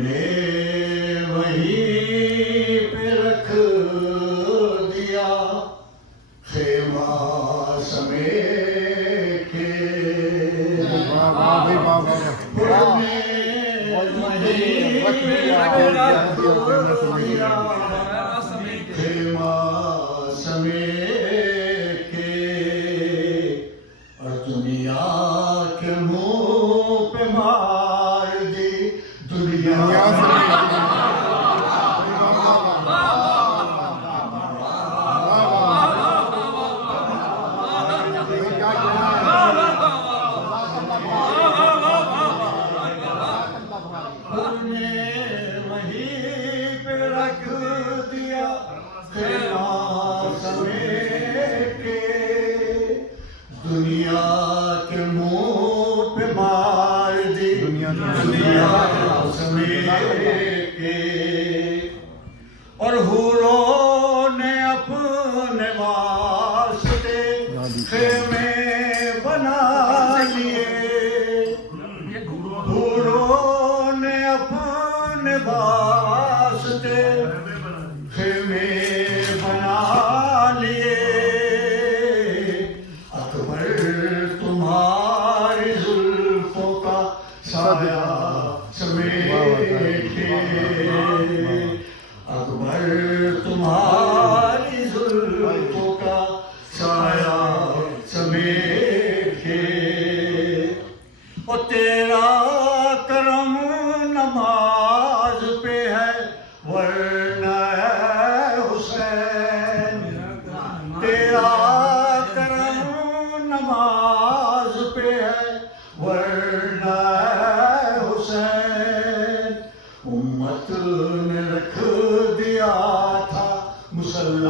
نے وہیں پہ رکھ دیا خیمہ سمیٹ کے خیمہ سمیٹ کے اور دنیا کے منہ پہ مار دی دنیا دنیا کے منہ پہ مار دی دنیا سمیٹ کے اور حوروں نے اپنے واسطے خیمے بنا لیے حوروں نے اپنے واسطے خیمے بنا لیے تمہاری زلفوں کا سایہ سمیٹ کے اکبر تمہاری زلفوں کا سایہ سمیٹ کے اور تیرا کرم نماز پہ ہے ورنہ حسین تیرا نماز پہ ہے ورنہ حسین امت نے رکھ دیا تھا مصلی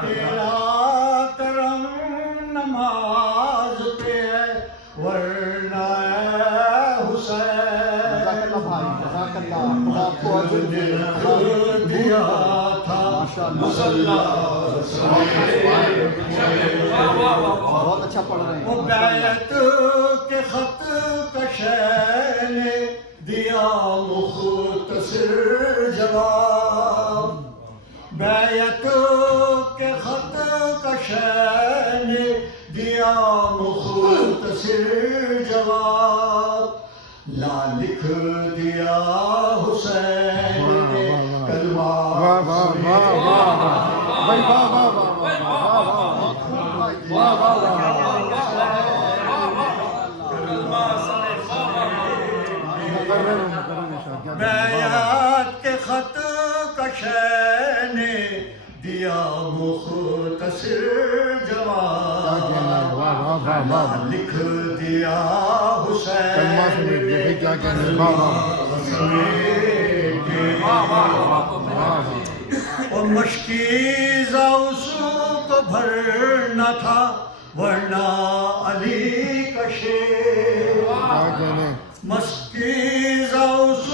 تیرا کرم نماز پہ ہے ورنہ دیا تھا بہت اچھا پڑھ رہے ہیں وہ بیعت کے خط کشے نے دیا مختصر جواب بیعت کے خط کشے نے دیا مختصر جواب لا لکھ دیا حسین نے کلمہ بیعت کے خط کشے نے دیا مختصر جواب لکھ دیا حسین اور مشکیزہ اس کو بھرنا تھا ورنہ علی کا شیر مشکیزہ اس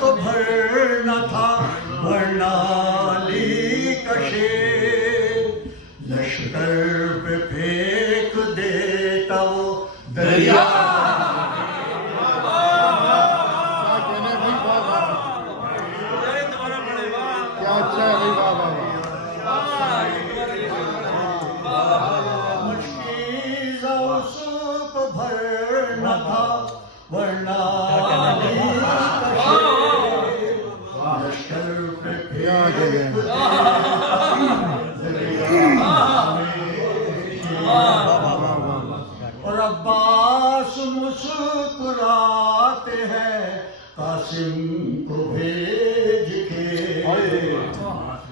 کو بھرنا تھا ورنہ علی کا شیر لشکر پہ پھینک دیتا وہ دریا مشکیزہ اس کو بھرنا تھا ورنہ علی کا شیر لشکر پہ پھینک دیتا اور عباس مسکراتے ہیں قاسم کو بھیج کے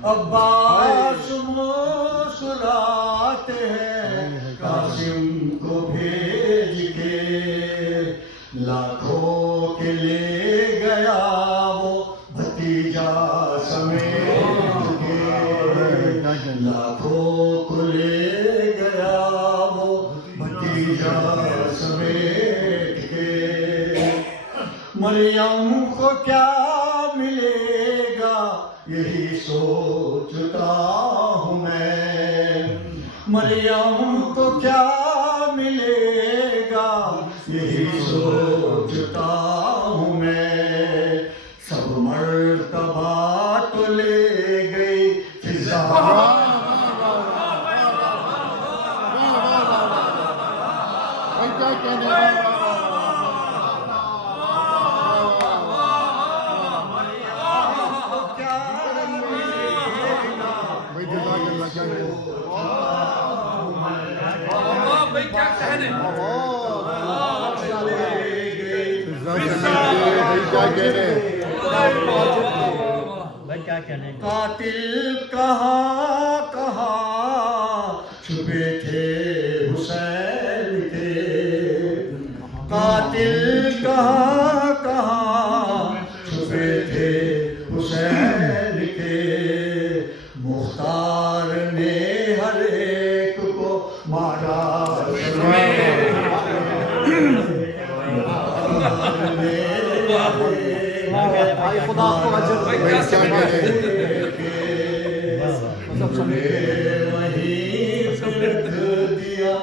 عباس مسکراتے ہیں قاسم کو بھیج کے لاکھوں کے لے گیا وہ بھتیجا سمیت کے لاکھوں کو لے گیا وہ بھتیجا سمیٹ کے مریم کو کیا ملے گا یہی سوچتا ہوں میں مریم کو کیا ملے گا یہی سوچتا ہوں میں سب مرتبہ تو لے گئی فضا قاتل کہاں کہاں چھپے تھے حسین کے قاتل کہاں کہاں چھپے تھے حسین کے مختار نے ہر ایک کو مارا بھائی خدا آپ کو اجر وہیں دیا